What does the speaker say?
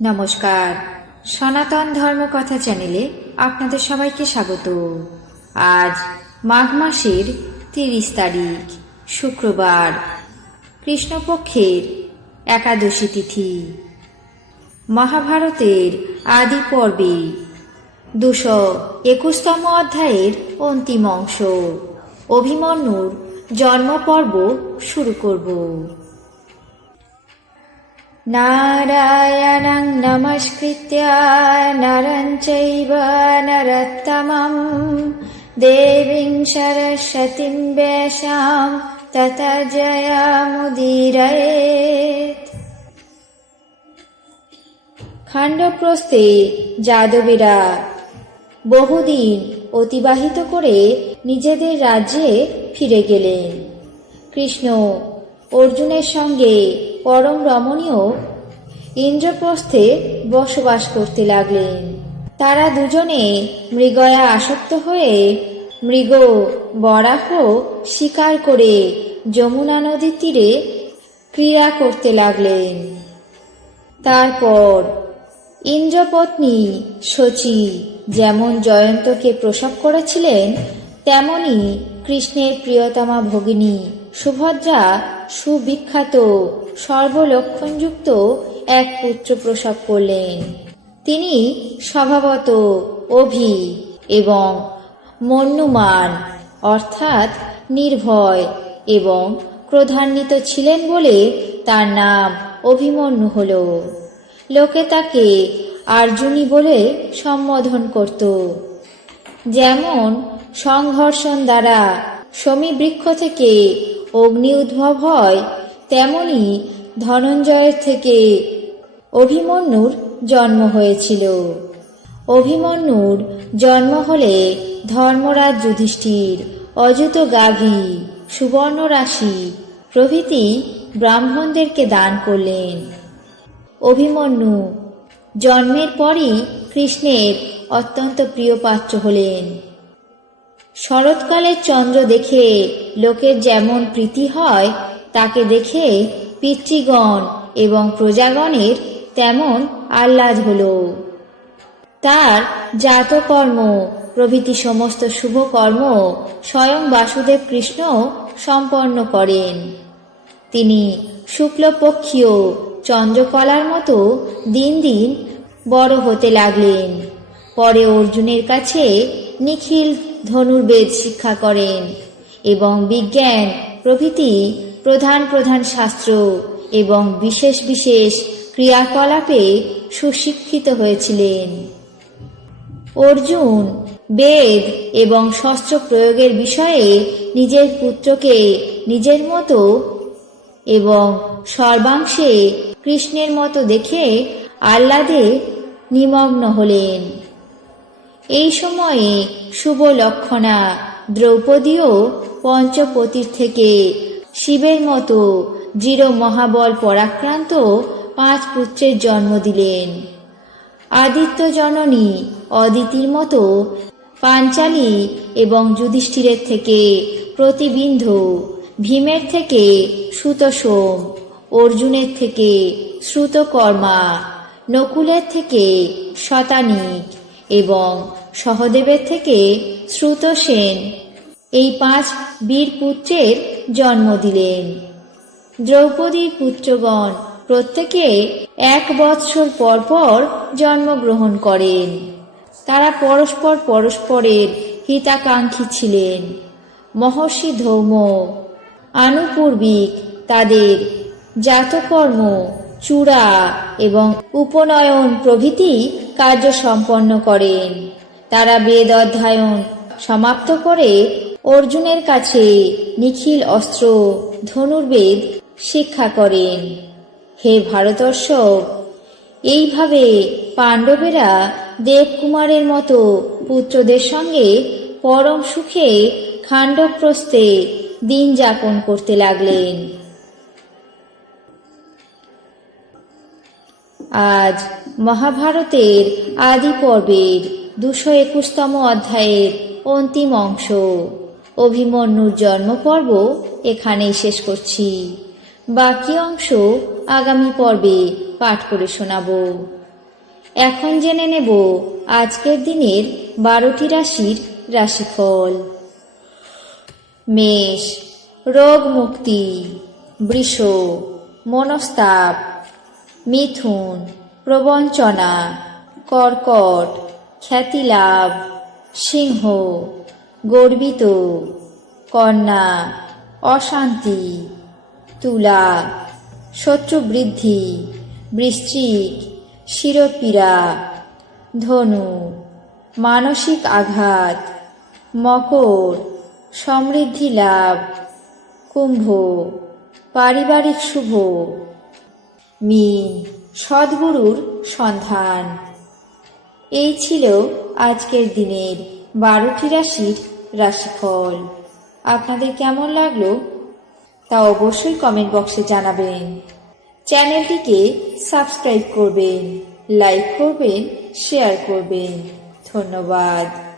নমস্কার, সনাতন ধর্মকথা চ্যানেলে আপনাদের সবাইকে স্বাগত। আজ মাঘ মাসের 30 তারিখ শুক্রবার, কৃষ্ণপক্ষের একাদশী তিথি। মহাভারতের আদি পর্বে 221তম অধ্যায়ের অন্তিম অংশ অভিমন্যুর জন্ম পর্ব শুরু করব। নারায়ণং নমস্কৃত্য নরং চৈব নরোত্তমং দেবীং সরস্বতীং ব্যাসাং ততো জয়মুদীরয়েৎ। খাণ্ডবপ্রস্থে যাদবেরা বহুদিন অতিবাহিত করে নিজেদের রাজ্যে ফিরে গেলেন। কৃষ্ণ অর্জুনের সঙ্গে পরম রমণীয় ইন্দ্রপ্রস্থে বসবাস করতে লাগলেন। তারা দুজনে মৃগয়া আসক্ত হয়ে মৃগ বরাহ শিকার করে যমুনা নদীর তীরে ক্রীড়া করতে লাগলেন। তারপর ইন্দ্রপত্নী শচী যেমন জয়ন্তকে প্রসব করেছিলেন, তেমনি কৃষ্ণের প্রিয়তমা ভগিনী সুভদ্রা সুবিখ্যাত সর্বলক্ষণযুক্ত এক পুত্র প্রসব করলেন। তিনি স্বভাবত অভি এবং মন্যুমান অর্থাৎ নির্ভয় এবং ক্রোধান্বিত ছিলেন বলে তার নাম অভিমন্যু হল। লোকে তাকে অর্জুনী বলে সম্বোধন করত। যেমন সংঘর্ষণ দ্বারা শমীবৃক্ষ থেকে অগ্নি উদ্ভব হয়, তেমনি ধনঞ্জয়ের থেকে অভিমন্যুর জন্ম হয়েছিল। অভিমন্যুর জন্ম হলে ধর্মরাজ যুধিষ্ঠির অযুত গাভী, সুবর্ণ রাশি প্রভৃতি ব্রাহ্মণদেরকে দান করলেন। অভিমন্যু জন্মের পরই কৃষ্ণের অত্যন্ত প্রিয় পাত্র হলেন। শরৎকালের চন্দ্র দেখে লোকের যেমন প্রীতি হয়, তাকে দেখে পিতৃগণ এবং প্রজাগণের তেমন আহ্লাদ হল। তার জাতকর্ম প্রভৃতি সমস্ত শুভ কর্ম স্বয়ং বাসুদেব কৃষ্ণ সম্পন্ন করেন। তিনি শুক্লপক্ষীয় চন্দ্রকলার মতো দিন দিন বড় হতে লাগলেন। পরে অর্জুনের কাছে নিখিল ধনুর্বেদ শিক্ষা করেন এবং বিজ্ঞান প্রভৃতি প্রধান প্রধান শাস্ত্র এবং বিশেষ বিশেষ ক্রিয়াকলাপে সুশিক্ষিত হয়েছিলেন। অর্জুন বেদ এবং শস্ত্র প্রয়োগের বিষয়ে নিজের পুত্রকে নিজের মতো এবং সর্বাংশে কৃষ্ণের মতো দেখে আহ্লাদে নিমগ্ন হলেন। এই সময়ে শুভ লক্ষণা দ্রৌপদীও পঞ্চপতির থেকে শিবের মতো দৃঢ় মহাবল পরাক্রান্ত 5 পুত্রের জন্ম দিলেন। আদিত্য জননী অদিতির মতো পাঞ্চালী এবং যুধিষ্ঠিরের থেকে প্রতিবিন্ধ, ভীমের থেকে সুতসোম, অর্জুনের থেকে শ্রুতকর্মা, নকুলের থেকে শতানিক এবং সহদেবের থেকে শ্রুতসেন এই 5 বীর পুত্রের জন্ম দিলেন। দ্রৌপদীর পুত্রগণ প্রত্যেকে 1 বৎসর পর পর জন্মগ্রহণ করেন। তারা পরস্পর পরস্পরের হিতাকাঙ্ক্ষী ছিলেন। মহর্ষি ধৌম আনুপূর্বিক তাদের জাতকর্ম, চূড়া এবং উপনয়ন প্রভৃতি কার্য সম্পন্ন করেন। তারা বেদ অধ্যয়ন সমাপ্ত করে অর্জুনের কাছে নিখিল অস্ত্র ধনুর্বেদ শিক্ষা করেন। হে ভারতবর্ষ, এইভাবে পাণ্ডবেরা দেবকুমারের মতো পুত্রদের সঙ্গে পরম সুখে খাণ্ডবপ্রস্থে দিন যাপন করতে লাগলেন। আজ মহাভারতের আদি পর্বের 221তম অধ্যায়ের অন্তিম অংশ অভিমন্যুর জন্ম পর্ব এখানেই শেষ করছি। বাকি অংশ আগামী পর্বে পাঠ করে শোনাব। এখন জেনে নেব আজকের দিনের 12টি রাশির রাশিফল। মেষ, রোগ মুক্তি। বৃষ, মনস্তাপ। মিথুন, প্রবঞ্চনা। কর্কট, খ্যাতি লাভ। সিংহ, গর্বিত। কন্যা, অশান্তি। তুলা, শত্রু বৃদ্ধি। বৃশ্চিক, শিরোপীড়া। ধনু, মানসিক আঘাত। মকর, সমৃদ্ধি লাভ। কুম্ভ, পারিবারিক শুভ। মীন, সদ্গুরুর সন্ধান। এই ছিল আজকের দিনের 12টি রাশির রাশিফল। আপনাদের কেমন লাগলো তা অবশ্যই কমেন্ট বক্সে জানাবেন। চ্যানেলটিকে সাবস্ক্রাইব করবেন, লাইক করবেন, শেয়ার করবেন। ধন্যবাদ।